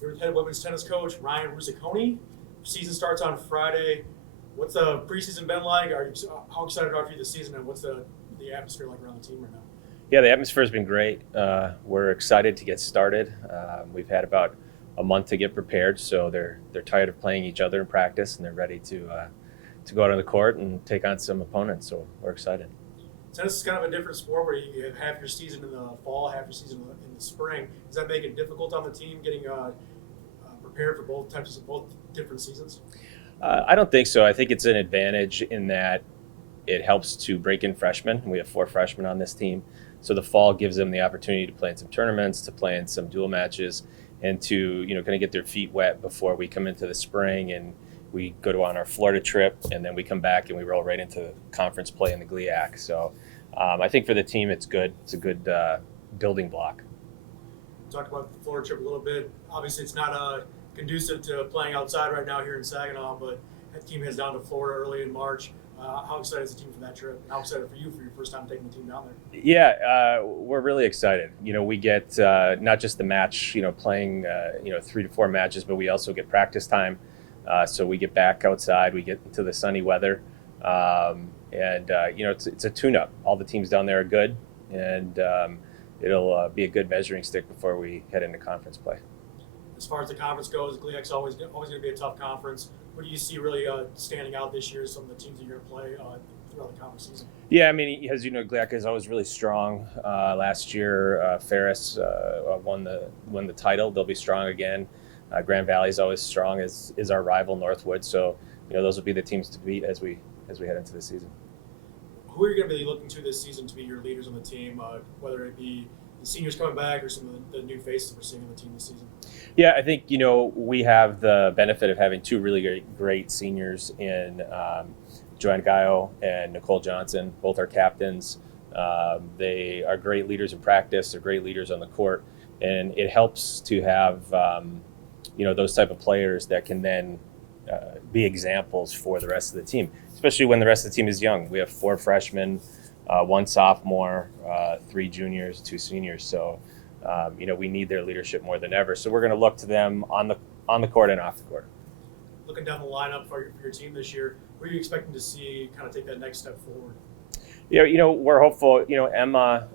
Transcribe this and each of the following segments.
Your head women's tennis coach, Ryan Ruzziconi. Season starts on Friday. What's the preseason been like? How excited are you this season, and what's the atmosphere like around the team right now? Yeah, the atmosphere has been great. We're excited to get started. We've had about a month to get prepared, so they're tired of playing each other in practice, and they're ready to go out on the court and take on some opponents. So we're excited. Tennis is kind of a different sport where you have half your season in the fall, half your season in the spring. Does that make it difficult on the team getting prepared for both different seasons? I don't think so. I think it's an advantage in that it helps to break in freshmen. We have 4 freshmen on this team. So the fall gives them the opportunity to play in some tournaments, to play in some dual matches, and to kind of get their feet wet before we come into the spring and we go on our Florida trip, and then we come back and we roll right into conference play in the GLIAC. So I think for the team it's good. It's a good building block. Talked about the Florida trip a little bit. Obviously, it's not conducive to playing outside right now here in Saginaw, but that team heads down to Florida early in March. How excited is the team for that trip? And how excited for you for your first time taking the team down there? Yeah, we're really excited. We get not just the match, playing 3 to 4 matches, but we also get practice time. So we get back outside, we get into the sunny weather, and it's a tune-up. All the teams down there are good, and it'll be a good measuring stick before we head into conference play. As far as the conference goes, GLIAC's always going to be a tough conference. What do you see really standing out this year? Some of the teams that you're going to play throughout the conference season. Yeah, I mean, as you know, GLIAC is always really strong. Last year, Ferris won the title. They'll be strong again. Grand Valley is always strong, as is our rival Northwood. So those will be the teams to beat as we head into the season. Who are you going to be looking to this season to be your leaders on the team, whether it be the seniors coming back or some of the new faces we're seeing on the team this season? Yeah, I think we have the benefit of having 2 really great seniors in Joanne Gaio and Nicole Johnson. Both are captains. They are great leaders in practice. They're great leaders on the court, and it helps to have those type of players that can then be examples for the rest of the team, especially when the rest of the team is young. We have 4 freshmen, 1 sophomore, 3 juniors, 2 seniors. So we need their leadership more than ever. So we're going to look to them on the court and off the court. Looking down the lineup for your team this year, who are you expecting to see kind of take that next step forward? We're hopeful. Emma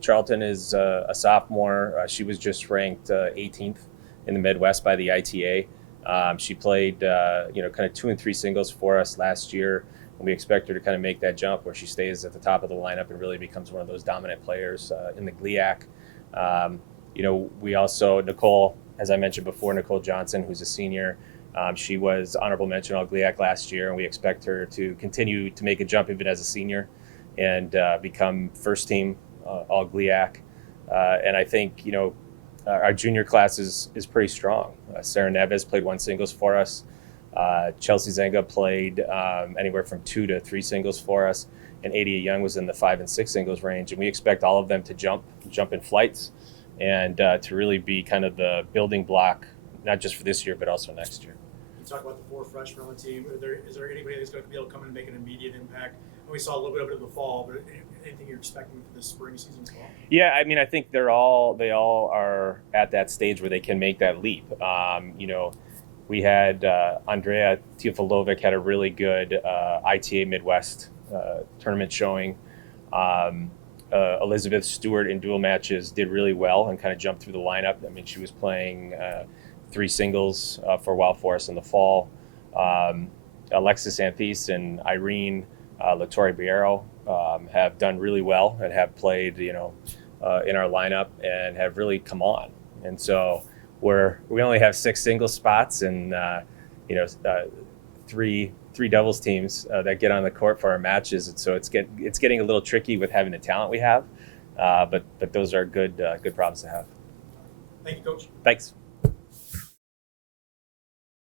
Charlton is a sophomore. She was just ranked 18th in the Midwest by the ITA. She played kind of 2 and 3 singles for us last year, and we expect her to kind of make that jump where she stays at the top of the lineup and really becomes one of those dominant players in the GLIAC. We also, Nicole, as I mentioned before, Nicole Johnson, who's a senior, she was honorable mention all GLIAC last year, and we expect her to continue to make a jump even as a senior and become first team all GLIAC. And I think, our junior class is pretty strong. Sarah Neves played 1 singles for us. Chelsea Zenga played anywhere from 2 to 3 singles for us, and Adia Young was in the 5 and 6 singles range. And we expect all of them to jump in flights and to really be kind of the building block, not just for this year, but also next year. You talk about the 4 freshmen on the team. Is there anybody that's going to be able to come in and make an immediate impact? We saw a little bit of it in the fall, but anything you're expecting for this spring season as well? Yeah, I mean, I think they all are at that stage where they can make that leap. We had Andrea Teofalovic had a really good ITA Midwest tournament showing. Elizabeth Stewart in dual matches did really well and kind of jumped through the lineup. I mean, she was playing 3 singles for a while for us in the fall. Alexis Anthis and Irene Latore Biero have done really well and have played, in our lineup and have really come on. And so we only have 6 singles spots and 3 doubles teams that get on the court for our matches. And so it's getting a little tricky with having the talent we have, but those are good problems to have. Thank you, Coach. Thanks.